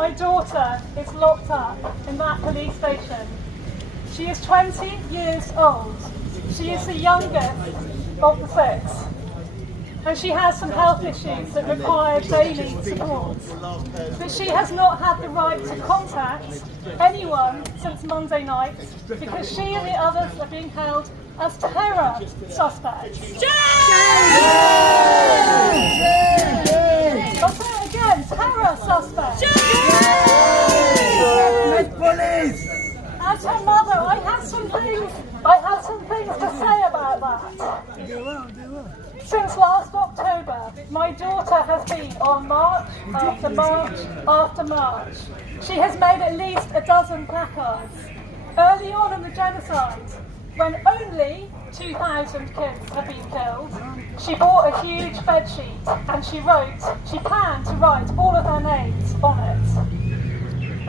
my daughter is locked up in that police station. She is 20 years old. She is the youngest of the 6. And she has some health issues that require daily support. But she has not had the right to contact anyone since Monday night because she and the others are being held as terror suspects. I'll say it again, terror suspects. Police! As her mother, I have some things to say about that. Since last October, my daughter has been on march after march after march. She has made at least a dozen placards. Early on in the genocide, when only 2,000 kids had been killed, she bought a huge bedsheet and she planned to write all of their names on it.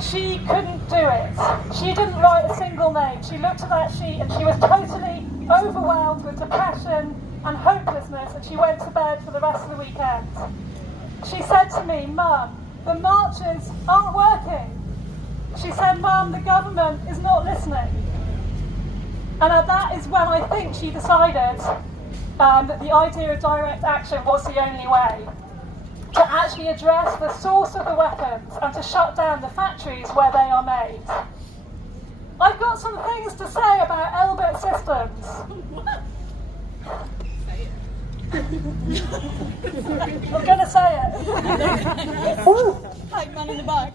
She couldn't do it. She didn't write a single name. She looked at that sheet and she was totally overwhelmed with depression and hopelessness, and she went to bed for the rest of the weekend. She said to me, "Mum, the marches aren't working." She said, "Mum, the government is not listening." And that is when I think she decided that the idea of direct action was the only way to actually address the source of the weapons and to shut down the factories where they are made. I've got some things to say about Elbit Systems. I'm going to say it. Like man in the back.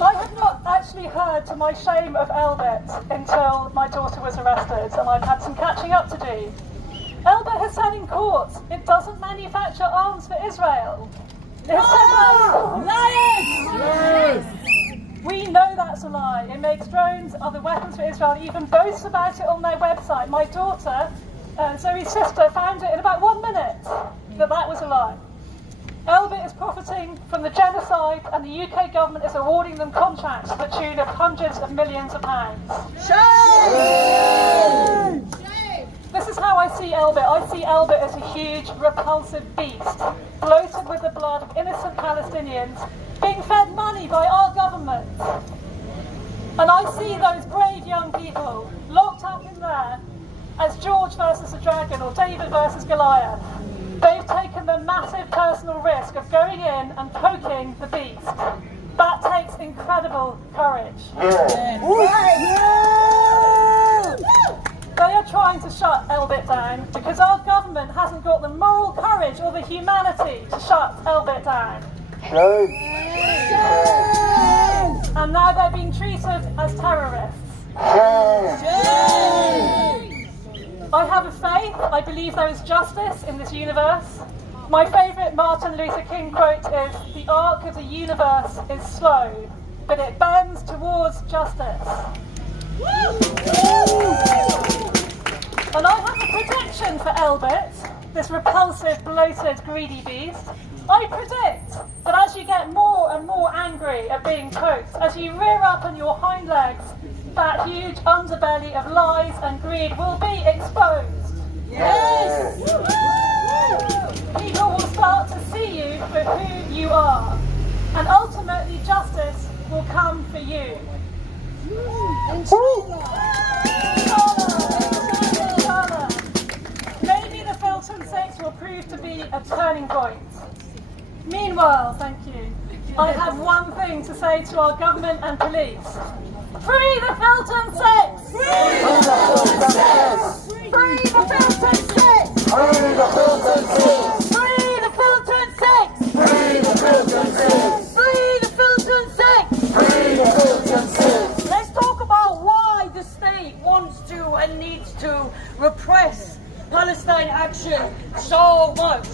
I had not actually heard, to my shame, of Elbit until my daughter was arrested, and I've had some catching up to do. Elbit has said in court it doesn't manufacture arms for Israel. Liars! We know that's a lie. It makes drones, other weapons for Israel. It even boasts about it on their website. My daughter, Zoe's sister, found it in about 1 minute that was a lie. Elbit is profiting from the genocide, and the UK government is awarding them contracts to the tune of hundreds of millions of pounds. Shame! This is how I see Elbit. I see Elbit as a huge, repulsive beast, bloated with the blood of innocent Palestinians, being fed money by our government. And I see those brave young people locked up in there as George versus the dragon or David versus Goliath. They've taken the massive personal risk of going in and poking the beast. That takes incredible courage. They are trying to shut Elbit down because our government hasn't got the moral courage or the humanity to shut Elbit down. And now they're being treated as terrorists. I have a faith. I believe there is justice in this universe. My favourite Martin Luther King quote is, "The arc of the universe is slow, but it bends towards justice." And I have a prediction for Elbit, this repulsive, bloated, greedy beast. I predict that as you get more and more angry at being poked, as you rear up on your hind legs, that huge underbelly of lies and greed will be exposed. Yes! People will start to see you for who you are, and ultimately justice will come for you. Inshallah. Maybe the Filton 6 will prove to be a turning point. Meanwhile, thank you, I have one thing to say to our government and police. Free the Filton 6! Free the Filton 6! Free the Filton 6! Free the Filton 6! Free the Filton 6! Free the Filton 6! Free the Filton 6! Free the Filton 6! Let's talk about why the state wants to and needs to repress Palestine Action so much.